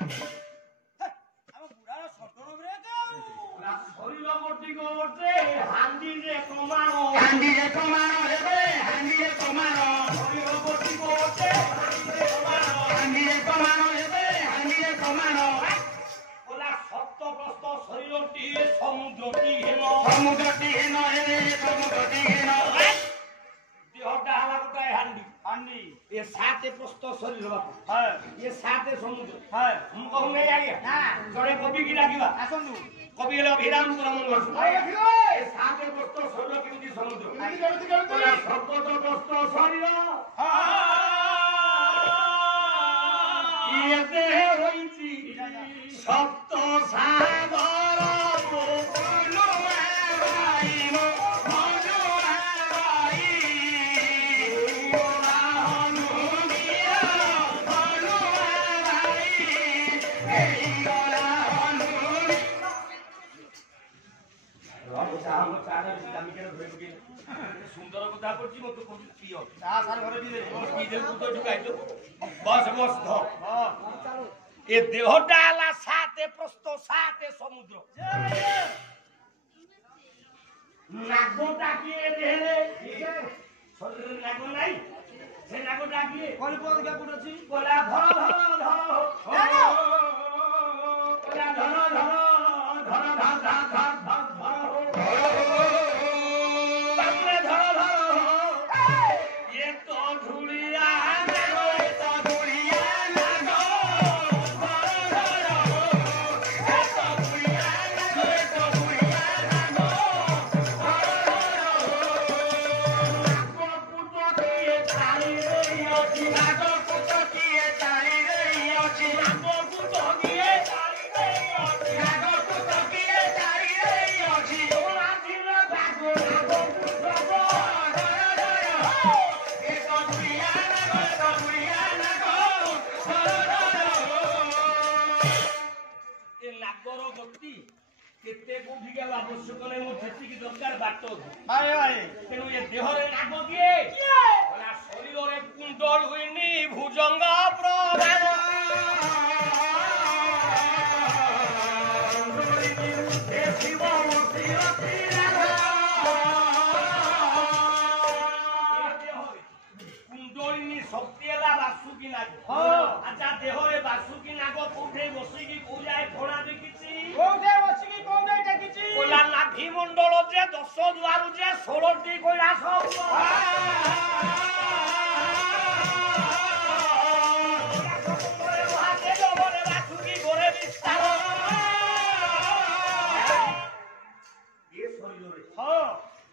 ଆମ ବୁଢାର shutter brake ଆଉ ଶରୀର ଗୋଟି ଗୋଟେ ହାଣ୍ଡିରେ କମାଣ ହାଣ୍ଡିରେ କମାଣ ହେବେ ହାଣ୍ଡିରେ କମାଣ ଶରୀର ଗୋଟି ଗୋଟେ ହାଣ୍ଡିରେ କମାଣ ହେବେ ହାଣ୍ଡିରେ କମାଣ ଓଲା ସପ୍ତପ୍ରସ୍ତ ଶରୀରଟିଏ ସମୁଦ୍ରଟି ହେନ ସମୁଦ୍ରଟି ହେନ ହେବେ ସମୁଦ୍ରଟି ହେନ ଦେହଟା ହେଲା ଗୋଟାଏ ହାଣ୍ଡି ହାଣ୍ଡି ଏ ସାତେ ପ୍ରସ୍ତ ଶରୀର ବାପ ହଁ ଏ ସାତେ ସମୁଦ୍ର ହଁ ମୁଁ କହୁ ନାହିଁ ଆଜ୍ଞା ନା ଜଣେ କବି କି ଡାକିବା ଆସନ୍ତୁ କବି ହେଲେ ଅଭିରାମ ପୁରମ ଏ ସାତେ ପ୍ରସ୍ତ ଶରୀର କେମିତି ସମୁଦ୍ର ସପ୍ତ ପ୍ରସ୍ତ ଶରୀର ଇଏ ଦେହ ହୋଇଛି ସପ୍ତ ସାଗର ସୁନ୍ଦର କଥା କରୁଛି ମତେ କହୁଛି ପ୍ରିୟ ତା ସାର ଘରେ ବି ବସ ବସ ଧର ଏ ଦେହଟା ହେଲା ସାତେ ପ୍ରସ୍ତ ସାତେ ସମୁଦ୍ର ନାଗଟା କିଏ ଦେହରେ ଶରୀରରେ ନାଗ ନାହିଁ ସେ ନାଗଟା କିଏ କଳିପୁଅ ଦେଖିବା କୋଉଠି ଅଛି ଗଲା ଧର ଧର ଧର ଗଲା ଧର ଧର ଧର ଧର ଧର ଧର ତାପରେ ଧର ଧର ଏ ତ ଧୁଳିଆ ନାଗ ଏ ତ ଧୁଳିଆ ନାଗ ଧର ଧର ଏ ତ ଧୁଳିଆ ନାଗ ଏ ତ ଧୁଳିଆ ନାଗ ନାଗ ପୁଟ କିଏ ଛାଡ଼ି ଦେଇ ଅଛି ନାଗ ପୁତ କିଏ ଚାଲି ରହି ଅଛି ନାଗ ପୁଟ କିଏ ଛାଡ଼ି ଦେଇ ଅଛି ନାଗ ପୁତ କିଏ ଚାଲି ରହି ଅଛି ତୋଳା ଦିନ ନାଗ ନାଗ ପୁଟ ଏ ନାଗର ଗତି କେତେ କୋଉଠିକି ଆଉ ଆବଶ୍ୟକ ନାହିଁ ମୋ ଯେତିକି ଦରକାର ବାଟ ଭାଇ ଭାଇ ତେଣୁ ଏ ଦେହରେ ନାଗ କିଏ ଶରୀରରେ କୁଣ୍ଡଳ ହୁଏନି ଭୁଜଙ୍ଗ ପ୍ରଭାବ କୁଣ୍ଡଳିନୀ ଶକ୍ତି ହେଲା ବାସୁକି ନାଗ ଆଚ୍ଛା ଦେହରେ ବାସୁକି ନାଗ କୋଉଠି ବସିକି କୋଉ ଯାଏ ଫଣା ଦେଖିଛି କୋଉଠି ଅଛି କି କୋଉଠି ଡାକିଛି କହିଲା ନାଭି ମଣ୍ଡଳ ଯେ 10 ଦୁଆରୁ ଯେ 16ଟି କୈଳାସ ବାସୁକି ଘରେ ବିସ୍ତାର ଏ ଶରୀରରେ ହଁ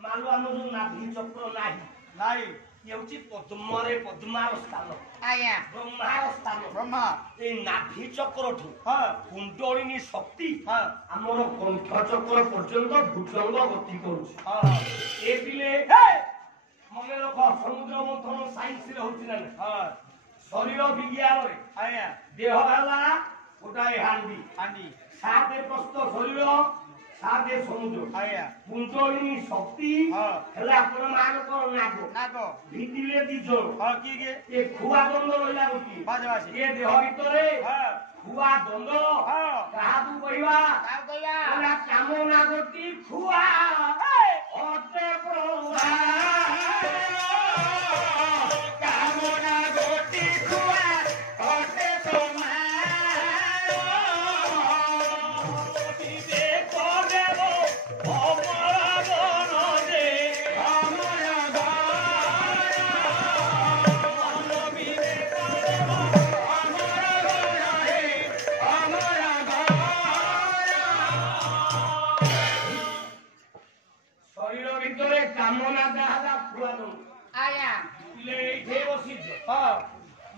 ମାନୁ ଆମର ଯୋଉ ନାଭି ଚକ୍ର ନାହିଁ ନାଇଁ ଇଏ ହଉଛି ପଦ୍ମରେ ପଦ୍ମାର ସ୍ଥାନ ଆଜ୍ଞା ବ୍ରହ୍ମାର ସ୍ଥାନ ବ୍ରହ୍ମା এই নাভি চক্রঠু ହଁ কুণ্ডলিনী শক্তি ହଁ আমার কণ্ঠ চক্র পর্যন্ত ভূজঙ্গ গতি করছে ହଁ এ পিলে মনে রখ সমুদ্র মন্থন সাইন্স রে হচ্ছে না ହଁ শরীর বিজ্ঞান রে ଆଜ୍ଞା দেহ হেলা গোটাଏ হান্ডি ହାଣ୍ଡି সাতে প্রস্ত শরীর সাতে সমুদ্র ଆଜ୍ଞା কুণ্ডলিনী শক্তি ହଁ হেলা আপনার নাগ ନାଗ ভিতরে দিজন ହଁ କିଏ କିଏ এ খুয়া দ্বন্দ্ব রইলা গোটি ବାଜେ ବାଜେ এ দেহ ভিতরে ହଁ খুয়া দ্বন্দ্ব ହଁ কাহাକୁ କହିବା କାହାକୁ କହିବା ওরা কামনা গতি খুয়া অতে প্রভা কামনা গতি খুয়া অটে তোমার দিবে করেব অমর বনদে অমর গণ মন বিবে করেব অমর গণ অমর গণ শরীর ভিতরে কামনা যাহা খুয়ানো ଆଜ୍ଞା ইলে এইঠে বসিছ ହଁ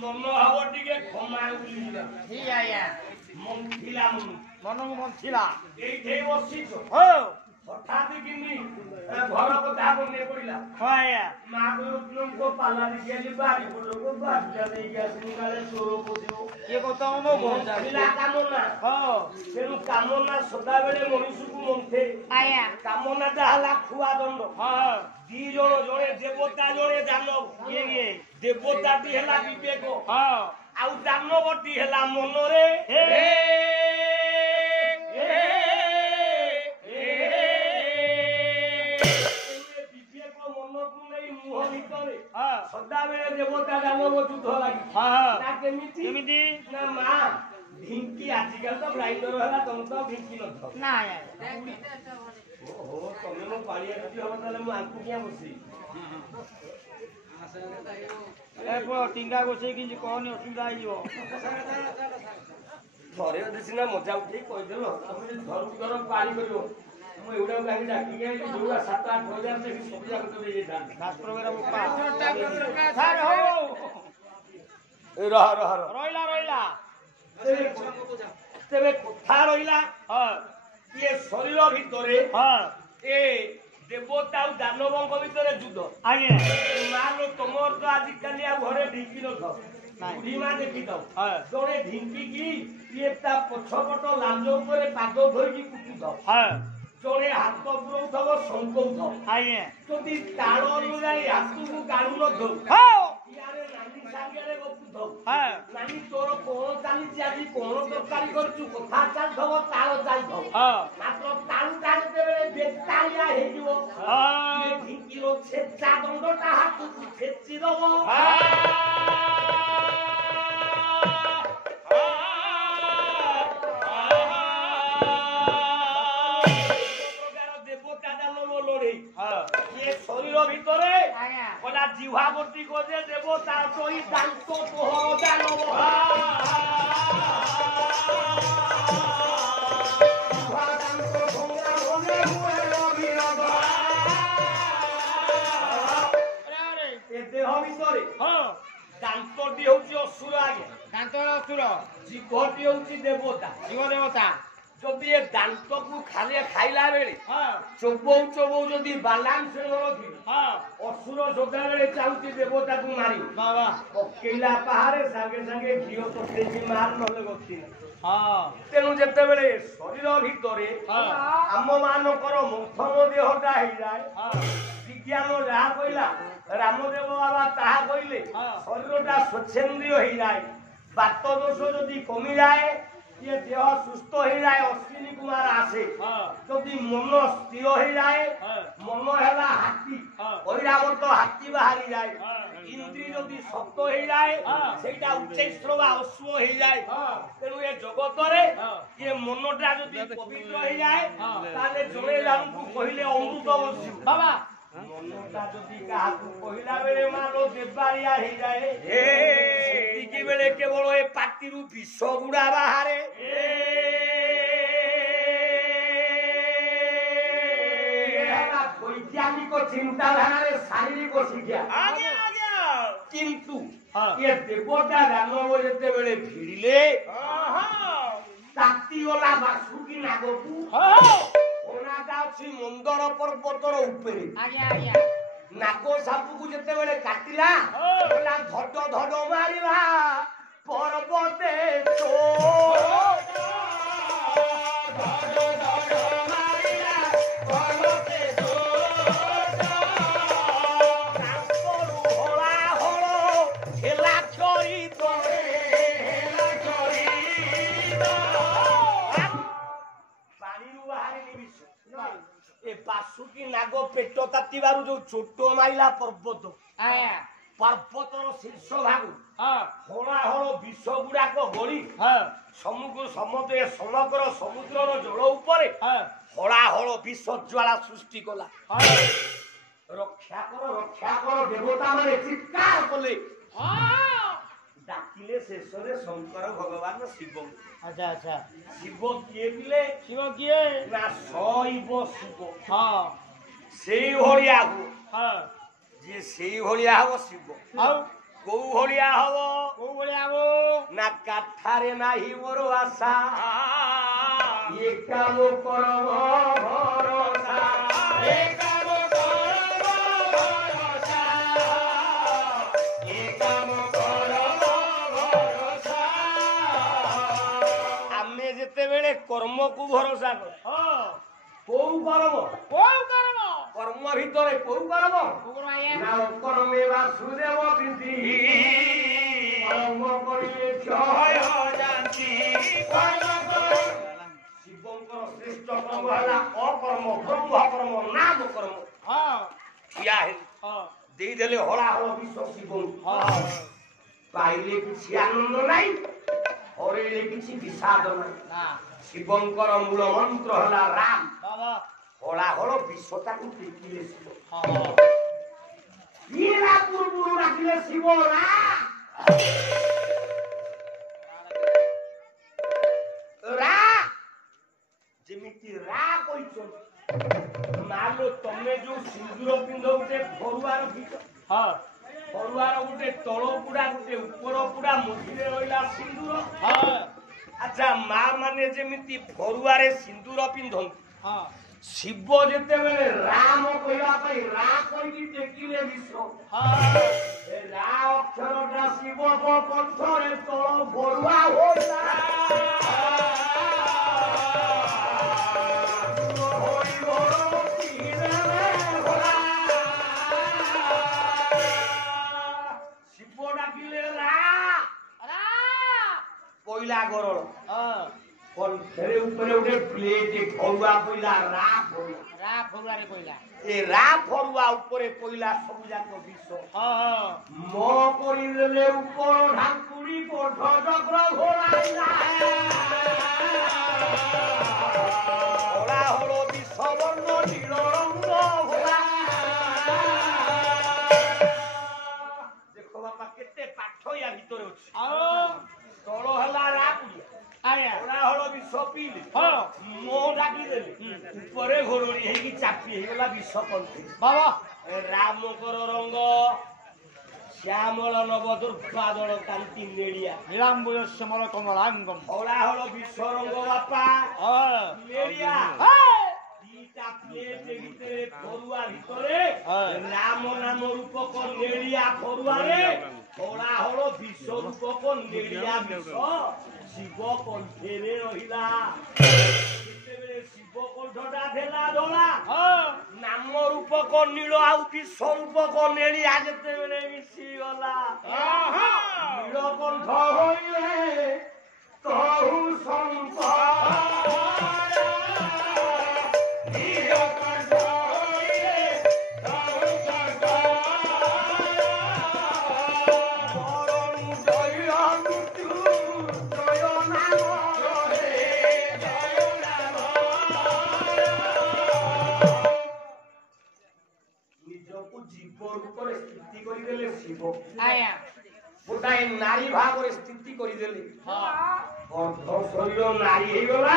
মন ভাব টিকে ক্ষমা উলিলা ଠିକ ଆଜ୍ଞା মন ଥିଲା মন ମନକୁ ମନ ଥିଲା এইঠে বসিছ ହଉ হঠাৎ কিনি ঘর কথা মনে পড়িলা ହଁ ଆଜ୍ଞା মা লোক পালারি গেলি বাড়ি লোক বাড়িটা নেই গেছি কালে চোর পড়িও କିଏ କହୁଥିବ ମୋ ବୋଉ ଥିଲା কামনা ହଁ ତେଣୁ କାମନା ସଦାବେଳେ ମଣିଷକୁ ମନ୍ଥେ ଆଜ୍ଞା କାମନାଟା ହେଲା ଖୁଆ ଦଣ୍ଡ ହଁ ଦି ଜଣ ଜଣେ ଦେବତା ଜଣେ ଦାନବ କିଏ କିଏ ଦେବତାଟି ହେଲା ବିବେକ ହଁ ଆଉ ଦାନବଟି ହେଲା ମନରେ ढिंकी आजिकल तो ग्राइंडर है तुम तो ढिंकी न था ना ओहो तुम मो पालिया कति हम ताले मु आंकु किया बसी ए पो टिंगा गोसे कि कोन असुविधा आइयो घरे देसिना मजा उठी कहि देलो तुम घर घर पाली करियो मु एउडा गाड़ी डाकी के जोड़ा 7-8 हजार से सब जाक तो दे था शास्त्र बेरा बुपा सर हो रह रोइला तेरे कथा रहिला हां ये शरीर भितरे हां ए देवता और दानवों भितर युद्ध आगे मानो तुमर तो आज काली आ घरे ढिंकी न था बुढ़ी मां देखी दो हां जोड़े ढिंकी की ये ता पछपट लांज ऊपर पाद धोई कुटी दो हां जोड़े हाथ पुरौथब संकौथब आगे যদি তাল অনুযায়ী হাতକୁ গাড়ু ন ধো হাও ইয়ারে নানি সাঙ্গেরে গপুথ হ্যাঁ নানি তোর কোন চালিছি আଜି কোন তরকারি করছু কথা চাল ধব তাল চাল ধব হ্যাঁ মাত্র তাল চালতে বেলে বেতালিয়া হেইଯିବ হ্যাঁ ঢিঙ্কির ছেচা দণ্ডটা হাতକୁ ছেচি দব শরীর ভিতরে জিহ্বা বর্তী করে দেব তার সহি দান্ত পোহর দানব দেহ ভিতরে দান্তটি হচ্ছে অসুর আগে দান্ত অসুর জিহ্বটি হচ্ছে দেবতা জীব দেবতা যদি এ দান্তକୁ খালি খাইলা বেলে হ্যাঁ চোবৌ চোবৌ যদি বালান্স ନ ରଖିବି হ্যাঁ ଅସୁର ସଦାବେଳେ ଚାହୁଁଛି ଦେବତାକୁ ମାରି বাবা ପକେଇଲା ପାହାରେ ସାଙ୍ଗେ ସାଙ୍ଗେ ଘିଅ ପକେଇକି ମାର ନହେଲେ ଗତି ହଁ ତେଣୁ ଯେତେବେଳେ ଶରୀର ଭିତରେ ହଁ ଆମ ମାନଙ୍କର ମନ୍ଥନ ଦେହଟା ହେଇଯାଏ ହଁ ବିଜ୍ଞାନ ଯାହା କହିଲା ରାମଦେବ ବାବା ତାହା କହିଲେ ଶରୀରଟା ସ୍ୱଚ୍ଛେନ୍ଦ୍ରିୟ ହେଇଯାଏ ବାତ ଦୋଷ ଯଦି କମିଯାଏ ये देह सुस्थ हो जाए अश्विनी कुमार आसे जदि मन स्थिर हो जाए मन है हाथी ऐरामत हाथी बाहरी जाए इंद्री जदि शक्त हो जाए सेटा उच्चैश्रव अश्व हो जाए तेणु ये जगत रे ये मनटा जदि पवित्र हो जाए ताले जणे जानकु कहिले अमृत बसि बाबा मनटा जदि काहाकु कहिला बेले मानो देबारिया हो जाए सेतिकी बेले केवल ए पाटिरु विष गुडा बाहरे वैज्ञानिक चिंताधारा शारीरिक शिक्षा किंतु ये देवता दानव जेते बेले भिड़िले ताती वाला बासुकी नागकु ओनाटा अछि मंदर पर्वतर उपरे नाग सापकु जेते बेले काटिला ओला धड धड मारिला पर्वते तो बासुकी नाग पेट तातिबारु जो छोट माइला पर्वत पर्वतर शीर्ष भाग हला हल विष गुड़ाक गड़ी समग्र समुद्र जल उपरे हला हल विष ज्वाला सृष्टि कला रक्षा कर देवता माने चित्कार कले डाकिले शेषरे शंकर भगवान शिव अच्छा अच्छा शिव किए बिले शिव किए ना शैव शिव हाँ सेई भलिया हो हाँ जे सेई भलिया हो शिव आउ कोउ भलिया हो कोउ भलिया हो ना काठारे नाही मोर आशा ये काम करब भरोसा ये काम करब भरोसा ये काम करब भरोसा आमे जेते बेले कर्म को भरोसा कर हाँ कोउ कर्म कर्म ভিতরে কোউ করব না কর্মে বাসুদেব প্রীতি কর্ম করিলে জয় জানতি কর্ম শিবঙ্কর শ্রেষ্ঠ কর্ম হলা অকর্ম ব্রহ্ম কর্ম নাম কর্ম হ্যাঁ ইয়া হে হ্যাঁ দেই দেলে হলা হল বিশ্ব শিবং হ্যাঁ পাইলে কিছু আনন্দ নাই হরেলে କିଛି ବିଷାଦ ନାହିଁ। ନା ଶିବଙ୍କର ମୂଳ ମନ୍ତ୍ର ହେଲା ରାମ। ବାବା ହଳାହଳ ବିଷଟାକୁ ଟେକିଲେ ଶିବ। ହଁ ଇରା ପୂର୍ବରୁ ଡାକିଲେ ଶିବ ରା। ରା ଯେମିତି ରା କହିଛନ୍ତି ମାଲୋ ତମେ ଯୋଉ ସିନ୍ଦୁର ପିନ୍ଧ ଗୋଟେ ଫରୁଆର ପିନ୍ଧ। ହଁ ଫରୁଆର ଗୋଟେ ତଳ ପୁଡା ଗୋଟେ ଉପର ପୁଡା ମଝିରେ ରହିଲା ସିନ୍ଦୁର। ହଁ ଆଚ୍ଛା ମା ମାନେ ଯେମିତି ଫରୁଆରେ ସିନ୍ଦୁର ପିନ୍ଧନ୍ତି ହଁ ଶିବ ଯେତେବେଳେ ରାମ କହିବା ପାଇଁ ରା କହିକି ଟେକିଲେ ବିଷ ଏ ରା ଅକ୍ଷରଟା ଶିବଙ୍କ କଣ୍ଠରେ ତଳ ଫରୁଆ ହୋଇଲା। ଶିବ ଡାକିଲେ ରା ପଇଲା ଗରଳ କଣ୍ଠରେ ଉପରେ ଗୋଟେ ପ୍ଲେଟ ଫରୁଆ ପଇଲା ରା ଫରୁଆ। ରା ଫରୁଆରେ କହିଲା ଏ ରା ଫରୁଆ ଉପରେ ପଇଲା ସବୁ ଯାକ ବିଷ। ମୋ କରିଦେଲେ ଉପର ଢାଙ୍କୁଡି କୋଠ ଚକ୍ର ଘୋରାଇଲା। କଳା ହଳଦୀ ସବର୍ଣ୍ଣ ନୀଳ ରଙ୍ଗ ଭୋଲା। ଦେଖ ବାପା କେତେ ପାଠ ୟା ଭିତରେ ଅଛି। ଆଉ ତଳ ହେଲା ରା ପୁଡିଆ ଆଜ୍ଞା କଳା ହଳଦୀ ସପିଲେ ହଁ ମୋ ଡାକିଦେଲେ ଉପରେ ଘୋରଳି ହେଇକି ଚାପି ହେଇଗଲା ବିଷ କଣ୍ଠି। ବାବା ରାମଙ୍କର ରଙ୍ଗ ଶ୍ୟାମଳ ନବ ଦୁର୍ବାଦଳ କାନ୍ତି ନେଳିଆ। ନିଳାମ୍ବୁଜ ଶ୍ୟାମଳ କମଳାଙ୍ଗମ କଳା ହଳ ବିଷ ରଙ୍ଗ ବାପା ନେଳିଆ। ଦିଟା ପ୍ଲେଟ ଭିତରେ ଫରୁଆ ଭିତରେ ରାମ ନାମ ରୂପକ ନେଳିଆ ଫରୁଆରେ କଳା ହଳ ବିଷ ରୂପକ ନେଳିଆ ବିଷ ଶିବ କଣ୍ଠରେ ରହିଲା। ଯେତେବେଳେ ଶିବ କଣ୍ଠଟା ଦେଲା ଧଳା ନାମ ରୂପକ ନୀଳ ଆଉ ବିଷ ରୂପକ ନେଳିଆ ଯେତେବେଳେ ମିଶିଗଲା ନୀଳକଣ୍ଠ ହୋଇଲେ ତହୁ ନିଜକୁ ଜୀବ ରୂପରେ ସ୍ଥିତି କରିଦେଲେ ଶିବ। ଆଜ୍ଞା ଗୋଟାଏ ନାରୀ ଭାବରେ ସ୍ଥିତି କରିଦେଲେ ଅର୍ଦ୍ଧ ଶରୀର ନାରୀ ହେଇଗଲା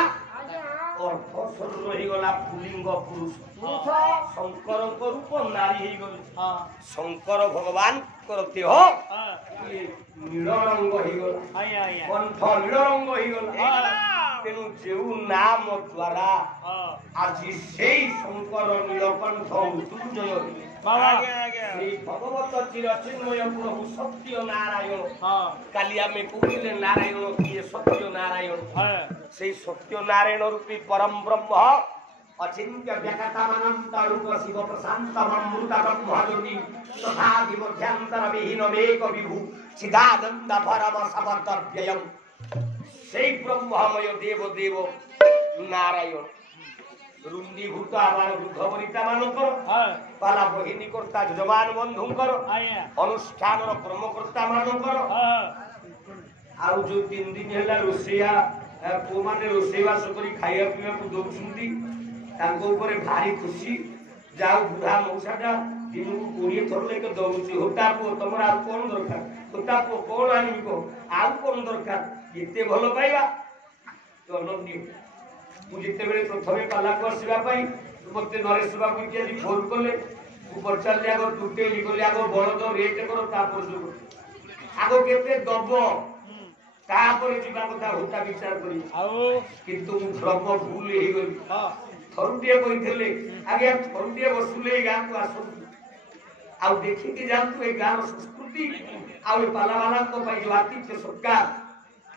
ଅର୍ଦ୍ଧ ଶରୀର ହେଇଗଲା ପୁଲିଙ୍ଗ ପୁରୁଷ। ଶଙ୍କରଙ୍କ ରୂପ ନାରୀ ହେଇଗଲେ ଶଙ୍କର ଭଗବାନଙ୍କର ଦେହ ନୀଳ ରଙ୍ଗ ହେଇଗଲା ଆଜ୍ଞା ଆଜ୍ଞା କଣ୍ଠ ନୀଳ ରଙ୍ଗ ହେଇଗଲା। ତେଣୁ ଯେଉଁ ନାମ ଦ୍ୱାରା ଆଜି ସେଇ ଶଙ୍କର ନୀଳକଣ୍ଠ ମୃତ୍ୟୁଞ୍ଜୟ ହେଲେ ସେଇ ଭଗବତ ଚିର ଚିନ୍ମୟ ପ୍ରଭୁ ସତ୍ୟ ନାରାୟଣ। କାଲି ଆମେ କହୁଥିଲେ ନାରାୟଣ କିଏ ସତ୍ୟ ନାରାୟଣ। ସେଇ ସତ୍ୟ ନାରାୟଣ ରୂପୀ ପରମ ବ୍ରହ୍ମ ଅଚିନ୍ତ୍ୟ ବ୍ୟାକଟାମାନନ୍ତ ରୂପ ଶିବ ପ୍ରଶାନ୍ତ ଅମୃତ ବ୍ରହ୍ମଯୋଗୀ ତଥା ବିମଧ୍ୟାନ୍ତର ବିହୀନ ମେକ ବିଭୁ ଚିଦାନନ୍ଦ ପରମ ସମନ୍ତବ୍ୟୟମ୍ ସେଇ ବ୍ରହ୍ମମୟ ଦେବ ଦେବ ନାରାୟଣ ରୁଣ୍ଡୀଭୂତ ଆମର ବୃଦ୍ଧ ବନିତା ମାନଙ୍କର ପାଲା ବହିନୀ କର୍ତ୍ତା ଯଜମାନ ବନ୍ଧୁଙ୍କର ଅନୁଷ୍ଠାନର କର୍ମକର୍ତ୍ତା ମାନଙ୍କର ଆଉ ଯୋଉ 3 ଦିନ ହେଲା ରୋଷେଇଆ ପୁଅମାନେ ରୋଷେଇବାସ କରି ଖାଇବା ପିଇବାକୁ ଦଉଛନ୍ତି ତାଙ୍କ ଉପରେ ଭାରି ଖୁସି। ଯାଉ ବୁଢା ମଉସାଟା ଦିନକୁ 20 ଥର ଲେଖେ ଦଉଛି। ହୋତା ପୁଅ ତମର ଆଉ କଣ ଦରକାର? ହୋତା ପୁଅ କଣ ଆଣିବି କହ? ଆଉ କଣ ଦରକାର? ଏତେ ଭଲ ପାଇବା ଅନନ୍ୟ। ମୁଁ ଯେତେବେଳେ ପ୍ରଥମେ ପାଲାକୁ ଆସିବା ପାଇଁ ମତେ ନରେଶ ବାବୁ ଇତ୍ୟାଦି ଫୋନ କଲେ ମୁଁ ପଚାରିଲି ଆଗ ଟୁଟେଲି କଲି ଆଗ ବଳଦ ରେଟ୍ କର ତାପରେ ଯୋଗ ଆଗ କେତେ ଦବ ତାପରେ ଯିବା କଥା ହୋତା ବିଚାର କରି। କିନ୍ତୁ ମୁଁ ଭ୍ରମ ଭୁଲ ହେଇଗଲି। ଥରୁଟିଏ କହିଥିଲେ ଆଜ୍ଞା ଥରୁଟିଏ ବସୁଲେ ଏଇ ଗାଁକୁ ଆସନ୍ତୁ ଆଉ ଦେଖିକି ଯାଆନ୍ତୁ ଏଇ ଗାଁର ସଂସ୍କୃତି ଆଉ ଏ ପାଲାବାଲାଙ୍କ ପାଇଁ ଯୋଉ ଆତିଥ୍ୟ ସତ୍କାର।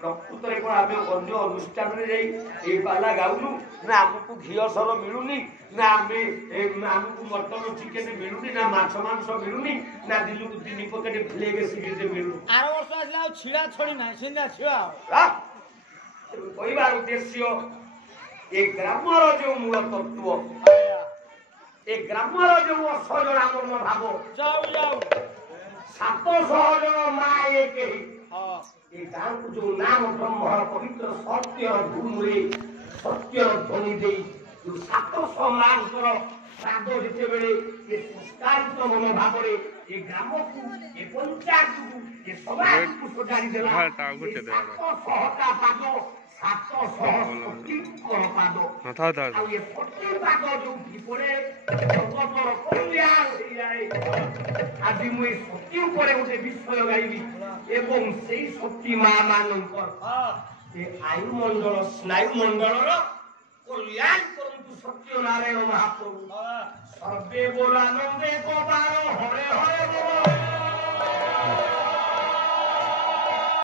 ପ୍ରକୃତରେ କଣ ଆମେ ଅନ୍ୟ ଅନୁଷ୍ଠାନରେ ଯାଇ ଏଇ ପାଲା ଗାଉନୁ ନା ଆମକୁ ଘିଅ ସର ମିଳୁନି ନା ଆମକୁ ମଟନ ଚିକେନ ମିଳୁନି ନା ମାଛ ମାଂସ ମିଳୁନି ନା ଦିନକୁ 3 ପକେଟ ଫ୍ଲେଗ ସିଗରେଟ ମିଳୁନି। ଆର ବର୍ଷ ଆସିଲା ଆଉ ଛିଡ଼ା ଛଡ଼ି ନାହିଁ ସେମିତି ଛିଡ଼ା କହିବାର ଉଦ୍ଦେଶ୍ୟ ଏ ଗ୍ରାମର ଯୋଉ ମୂଳ ତତ୍ତ୍ୱ ଏ ଗ୍ରାମର ଯୋଉ ଅସଜଡ଼ା ମର୍ମ ଭାବ 700 ଜଣ ମା କେହି ହଁ ଏ ଗାଁକୁ ଯୋଉ ନାମ ବ୍ରହ୍ମ ପବିତ୍ର ସତ୍ୟ ଧୂମରେ ସତ୍ୟ ଧ୍ୱନି ଦେଇ ଯୋଉ 700 ମାଙ୍କର ଶ୍ରାଦ୍ଧ ଯେତେବେଳେ ଏ ସଂସ୍କାରିତ ମନୋଭାବରେ ଏ ଗ୍ରାମକୁ ଏ ପଞ୍ଚାୟତକୁ ଏ ସମାଜକୁ ସଜାଡ଼ି ଦେଲା 700ଟା ପାଦ 700 ପାଦ ଆଉ ଏ 40 ପାଦ ଯୋଉଠି ପଡେ ଜଗତର କଲ୍ୟାଣ ହେଇଯାଏ। ଆଜି ମୁଁ ଏ ଶକ୍ତି ଉପରେ ଗୋଟେ ବିଷୟ ଗାଇବି ଏବଂ ସେଇ ଶକ୍ତି ମା ମାନଙ୍କର ଏ ଆୟୁମଣ୍ଡଳ ସ୍ନାୟୁମଣ୍ଡଳର କଲ୍ୟାଣ କରନ୍ତୁ ସତ୍ୟନାରାୟଣ ମହାପ୍ରଭୁ। ସର୍ବେ ବୋଲାନନ୍ଦେ କବାର ହରେ ହରେ ବୋଲ।